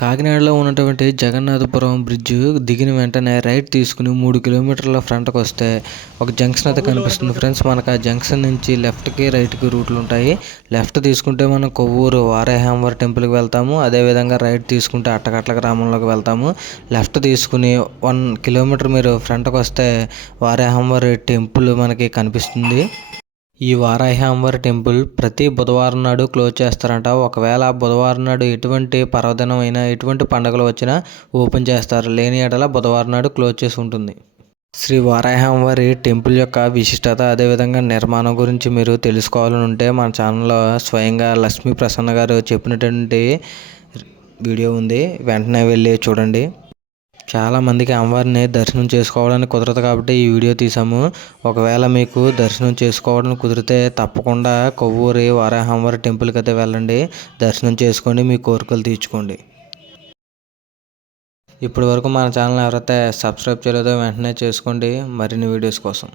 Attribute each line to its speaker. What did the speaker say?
Speaker 1: కాకినాడలో ఉన్నటువంటి జగన్నాథపురం బ్రిడ్జ్ దిగిన వెంటనే రైట్ తీసుకుని మూడు కిలోమీటర్ల ఫ్రంట్కి వస్తే ఒక జంక్షన్ అయితే కనిపిస్తుంది. ఫ్రెండ్స్ మనకు ఆ జంక్షన్ నుంచి లెఫ్ట్కి రైట్కి రూట్లు ఉంటాయి. లెఫ్ట్ తీసుకుంటే మనం కొవ్వూరు వారేహాంవర్ టెంపుల్కి వెళ్తాము. అదేవిధంగా రైట్ తీసుకుంటే అట్టకట్ల గ్రామంలోకి వెళ్తాము. లెఫ్ట్ తీసుకుని వన్ కిలోమీటర్ మీరు ఫ్రంట్కి వస్తే వారేహాంవర్ టెంపుల్ మనకి కనిపిస్తుంది. ఈ వారాహి టెంపుల్ ప్రతి బుధవారం నాడు క్లోజ్ చేస్తారంట. ఒకవేళ బుధవారం నాడు ఎటువంటి పర్వదినం అయినా ఎటువంటి పండుగలు వచ్చినా ఓపెన్ చేస్తారు. లేని ఎడల బుధవారం నాడు క్లోజ్ చేసి ఉంటుంది. శ్రీ వారాహి టెంపుల్ యొక్క విశిష్టత అదేవిధంగా నిర్మాణం గురించి మీరు తెలుసుకోవాలని ఉంటే మన ఛానల్లో స్వయంగా లక్ష్మీ ప్రసన్న గారు చెప్పినటువంటి వీడియో ఉంది. వెంటనే వెళ్ళి చూడండి. చాలామందికి అమ్మవారిని దర్శనం చేసుకోవడానికి కుదరదు కాబట్టి ఈ వీడియో తీసాము. ఒకవేళ మీకు దర్శనం చేసుకోవడం కుదిరితే తప్పకుండా కొవ్వూరి వారాహమ్మవారి టెంపుల్కి అయితే వెళ్ళండి. దర్శనం చేసుకోండి మీ కోరికలు తీర్చుకోండి. ఇప్పటి వరకు మన ఛానల్ ఎవరైతే సబ్స్క్రైబ్ చేయలేదో వెంటనే చేసుకోండి. మరిన్ని వీడియోస్ కోసం.